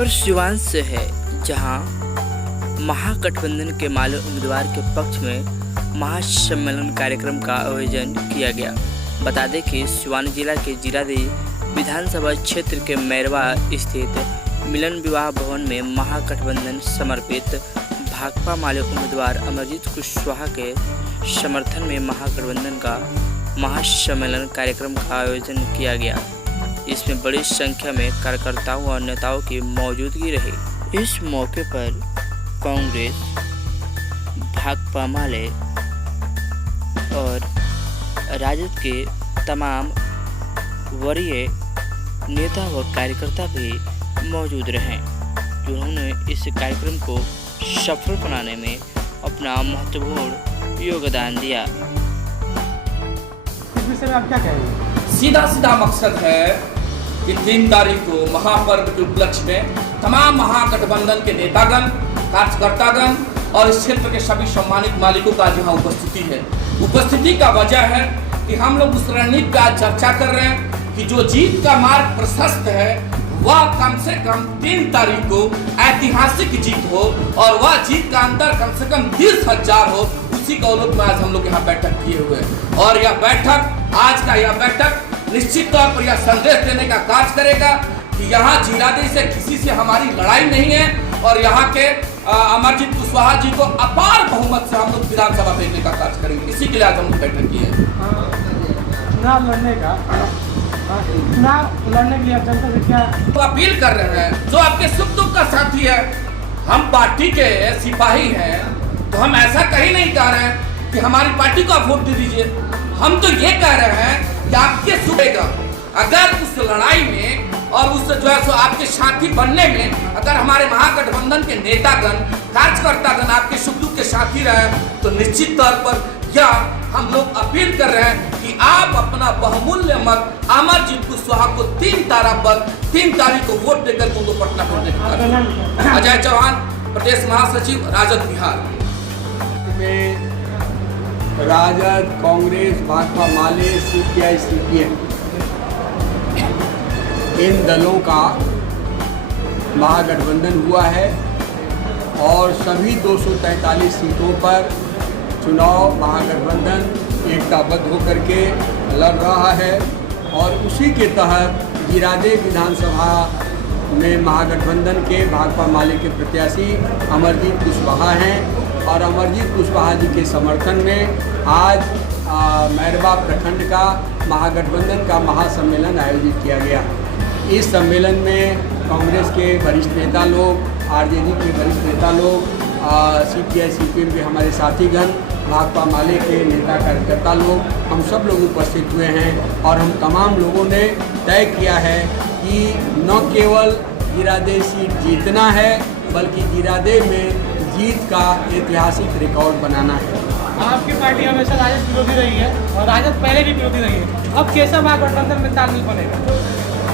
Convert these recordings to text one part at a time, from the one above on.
खबर सिवान से है, जहां महागठबंधन के माले उम्मीदवार के पक्ष में महासम्मेलन कार्यक्रम का आयोजन किया गया। बता दें कि सिवान जिला के जीरादेई विधानसभा क्षेत्र के मैरवा स्थित मिलन विवाह भवन में महागठबंधन समर्पित भाकपा माले उम्मीदवार अमरजीत कुशवाहा के समर्थन में महागठबंधन का महासम्मेलन कार्यक्रम का आयोजन किया गया। इसमें बड़ी संख्या में कार्यकर्ताओं और नेताओं की मौजूदगी रही। इस मौके पर कांग्रेस, भाकपा माले और राजद के तमाम वरीय नेता व कार्यकर्ता भी मौजूद रहे, जिन्होंने इस कार्यक्रम को सफल बनाने में अपना महत्वपूर्ण योगदान दिया। इस विषय में आप क्या कहेंगे? सीधा मकसद है कि 3 तारीख को महापर्व के उपलक्ष्य में तमाम महागठबंधन के नेतागण, कार्यकर्तागण और इस क्षेत्र के सभी सम्मानित मालिकों का यहाँ उपस्थिति है। उपस्थिति का वजह है कि हम लोग उस रणनीति पर चर्चा कर रहे हैं कि जो जीत का मार्ग प्रशस्त है वह कम से कम 3 तारीख को ऐतिहासिक जीत हो और वह जीत का अंतर कम से कम 30,000 हो। उसी का उपलक्ष्य में आज हम लोग यहाँ बैठक किए हुए हैं और यह बैठक, आज का यह बैठक निश्चित तौर पर यह संदेश देने का कार्य करेगा कि यहाँ जीरादेई से किसी से हमारी लड़ाई नहीं है और यहाँ के अमरजीत कुशवाहा जी को अपार बहुमत से हम लोग विधानसभा भेजने का कार्य करेंगे। इसी के लिए आज हम लोग बैठक किए हैं। चुनाव लड़ने के लिए आप जनता से क्या तो अपील कर रहे हैं, जो आपके सुख दुख का साथी है, हम पार्टी के सिपाही हैं, तो हम ऐसा कहीं नहीं कह रहे हैं कि हमारी पार्टी को आप वोट दे दीजिए। हम तो ये कह रहे हैं कि आपके सुखेगा अगर उस लड़ाई में और उस जो है सो आपके साथी बनने में अगर हमारे महागठबंधन के नेतागण, कार्यकर्तागण आपके सुख दुख के साथी रहे, तो निश्चित तौर पर यह हम लोग अपील कर रहे हैं कि आप अपना बहुमूल्य मत अमरजीत कुशवाहा को 3 तारीख को वोट देकर उनको पटना भेजने का कार्य। अजय चौहान, प्रदेश महासचिव, राजद बिहार। में राजद, कांग्रेस, भाकपा माले, सीपीआई, सीपीएम इन दलों का महागठबंधन हुआ है और सभी 243 सीटों पर चुनाव महागठबंधन एकताबद्ध होकर के लड़ रहा है और उसी के तहत जीरादेई विधानसभा में महागठबंधन के भाकपा माले के प्रत्याशी अमरजीत कुशवाहा हैं और अमरजीत कुशवाहा जी के समर्थन में आज मैरवा प्रखंड का महागठबंधन का महासम्मेलन आयोजित किया गया। इस सम्मेलन में कांग्रेस के वरिष्ठ नेता लोग, आरजेडी के वरिष्ठ नेता लोग, सीपीआई, सीपीएम के हमारे साथीगण, भाकपा माले के नेता कार्यकर्ता लोग, हम सब लोग उपस्थित हुए हैं और हम तमाम लोगों ने तय किया है कि न केवल जीरादेई सीट जीतना है बल्कि जीरादेई में जीत का ऐतिहासिक रिकॉर्ड बनाना है। आपकी पार्टी हमेशा राजद विरोधी रही है और राजद पहले भी विरोधी रही है, अब कैसा महागठबंधन में तालमेल बनेगा?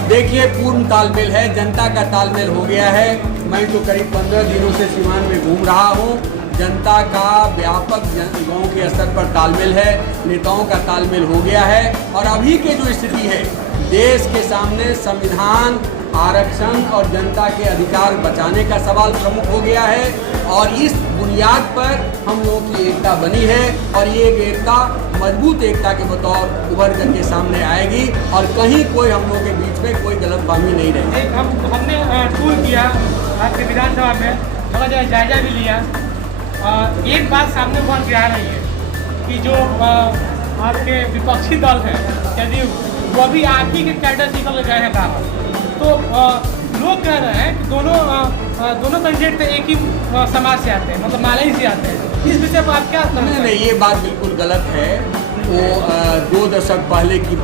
देखिए, पूर्ण तालमेल है, जनता का तालमेल हो गया है। मैं तो करीब 15 दिनों से सिवान में घूम रहा हूँ। जनता का व्यापक गाँव के स्तर पर तालमेल है, नेताओं का तालमेल हो गया है और अभी के जो स्थिति है, देश के सामने संविधान, आरक्षण और जनता के अधिकार बचाने का सवाल प्रमुख हो गया है और इस बुनियाद पर हम लोगों की एकता बनी है और ये एकता मजबूत एकता के बतौर उभर करके सामने आएगी और कहीं कोई हम लोगों के बीच में कोई गलतफहमी नहीं रहेगी। हमने टूर किया आपके विधानसभा में, थोड़ा जगह जायजा भी लिया। एक बात सामने उभर के आ रही है कि जो आपके विपक्षी दल हैं यदि वो भी आप ही के कैडर निकल गए हैं बाहर, तो लोग कह रहे हैं कि दोनों कैंडिडेट एक ही समाज से आते हैं, मतलब मालई से आते हैं। इस विषय पर आप क्या समझते हैं? नहीं, ये बात बिल्कुल गलत है। वो 2 दशक पहले की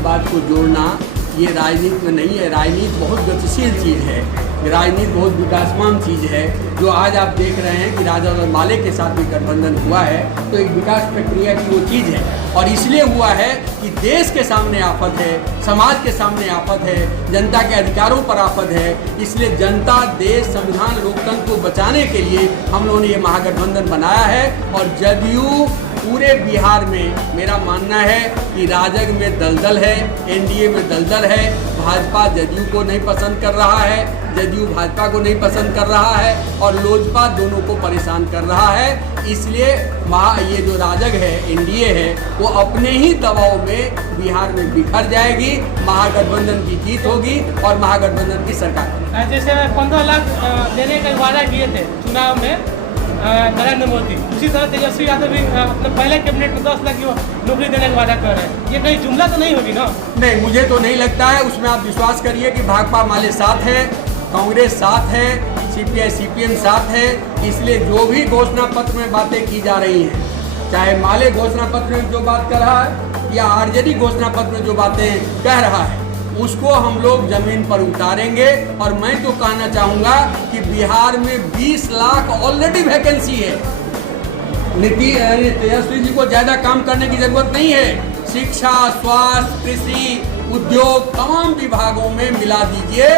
बात को जोड़ना ये राजनीति में नहीं है। राजनीति बहुत गतिशील चीज़ है, राजनीति बहुत विकासमान चीज़ है। जो आज आप देख रहे हैं कि राजद और माले के साथ भी गठबंधन हुआ है, तो एक विकास प्रक्रिया की वो चीज़ है और इसलिए हुआ है कि देश के सामने आफत है, समाज के सामने आफत है, जनता के अधिकारों पर आफत है। इसलिए जनता, देश, संविधान, लोकतंत्र को बचाने के लिए हम लोगों ने ये महागठबंधन बनाया है और जदयू पूरे बिहार में मेरा मानना है कि राजग में दलदल है, एनडीए में दलदल है। भाजपा जदयू को नहीं पसंद कर रहा है, जदयू भाजपा को नहीं पसंद कर रहा है और लोजपा दोनों को परेशान कर रहा है। इसलिए ये जो राजग है, एनडीए है, वो अपने ही दबाव में बिहार में बिखर जाएगी। महागठबंधन की जीत होगी और महागठबंधन की सरकार। जैसे 15 लाख देने का वादा किए थे चुनाव में नरेंद्र मोदी, उसी तरह तेजस्वी यादव भी अपने पहले कैबिनेट में 10 लाख की नौकरी देने का वादा कर रहे हैं। ये कहीं जुमला तो नहीं होगी ना? नहीं, मुझे तो नहीं लगता है। उसमें आप विश्वास करिए कि भाकपा माले साथ है, कांग्रेस साथ है, सीपीआई सीपीएम साथ है। इसलिए जो भी घोषणा पत्र में बातें की जा रही हैं, चाहे माले घोषणा पत्र में जो बात कर रहा है या आरजेडी घोषणा पत्र में जो बातें कह रहा है, उसको हम लोग जमीन पर उतारेंगे। और मैं तो कहना चाहूँगा कि बिहार में 20 लाख ऑलरेडी वैकेंसी है। तेजस्वी जी को ज़्यादा काम करने की जरूरत नहीं है। शिक्षा, स्वास्थ्य, कृषि, उद्योग, तमाम विभागों में मिला दीजिए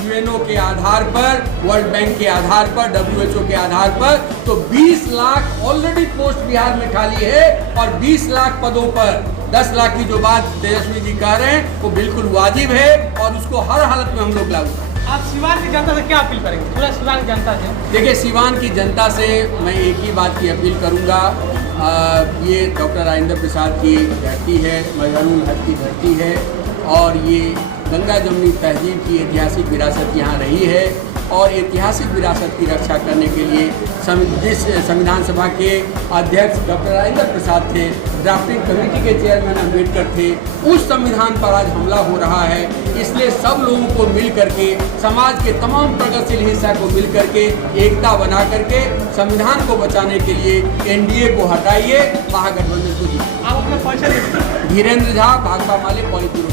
यूएनओ के आधार पर, वर्ल्ड बैंक के आधार पर, WHO के आधार पर। तो 20 लाख ऑलरेडी पोस्ट बिहार में खाली है और 20 लाख पदों पर 10 लाख की जो बात तेजस्वी जी कह रहे हैं वो बिल्कुल वाजिब है और उसको हर हालत में हम लोग लागू करेंगे। आप सिवान की जनता से क्या अपील करेंगे? पूरा सिवान की जनता से देखिए, सिवान की जनता से मैं एक ही बात की अपील करूंगा। ये डॉक्टर राजेंद्र प्रसाद की धरती है, मजहरुल हक की धरती है और ये गंगा जमुनी तहजीब की ऐतिहासिक विरासत यहाँ रही है। और ऐतिहासिक विरासत की रक्षा करने के लिए जिस संविधान सभा के अध्यक्ष डॉक्टर राजेंद्र प्रसाद थे, ड्राफ्टिंग कमेटी के चेयरमैन अम्बेडकर थे, उस संविधान पर आज हमला हो रहा है। इसलिए सब लोगों को मिल करके, समाज के तमाम प्रगतिशील हिस्सा को मिल करके, एकता बना करके संविधान को बचाने के लिए एनडीए को हटाइए, महागठबंधन को जीतिए। आप अपना परिचय दीजिए। धीरेन्द्र झा, भाकपा माले, पॉलिट ब्यूरो।